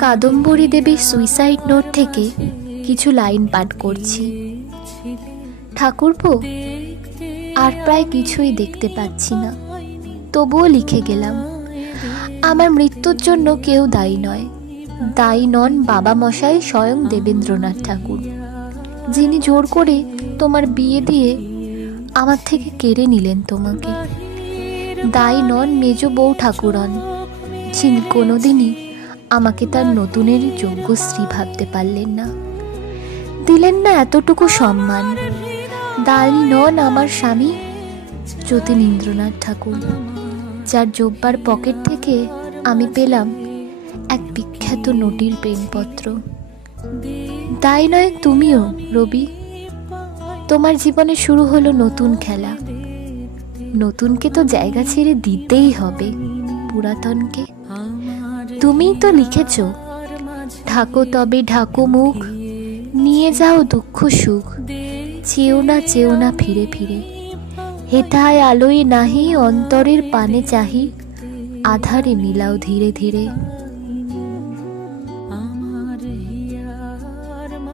কাদম্বরী দেবীর suicide note থেকে কিছু লাইন পাঠ করছি। ঠাকুরপো, আর প্রায় কিছুই দেখতে পাচ্ছি না, তবুও লিখে গেলাম। আমার মৃত্যুর জন্য কেউ দায়ী নয়, দায়ী নন বাবা মশাই স্বয়ং দেবেন্দ্রনাথ ঠাকুর, যিনি জোর করে তোমার বিয়ে দিয়ে আমার থেকে কেড়ে নিলেন তোমাকে। দায়ী নন মেজ বউ ঠাকুরন, যিনি কোনোদিনই আমাকে তার নতুনের যোগ্য স্ত্রী ভাবতে পারলেন না, দিলেন না এতটুকু সম্মান। দায়ী নন আমার স্বামী যতীন্দ্রনাথ ঠাকুর, যার জব্বার পকেট থেকে আমি পেলাম এক বিখ্যাত নটির প্রেমপত্র। দায়ী নয় তুমিও রবি, তোমার জীবনে শুরু হলো নতুন খেলা। নতুনকে তো জায়গা ছেড়ে দিতেই হবে পুরাতনকে। তুমিই তো লিখেছ, ঢাকো তবে ঢাকো মুখ, নিয়ে যাও দুঃখ সুখ, চেও না ফিরে ফিরে। হেথায় আলোয় নাহি অন্তরের পানে চাহি, আধারে মিলাও ধীরে ধীরে।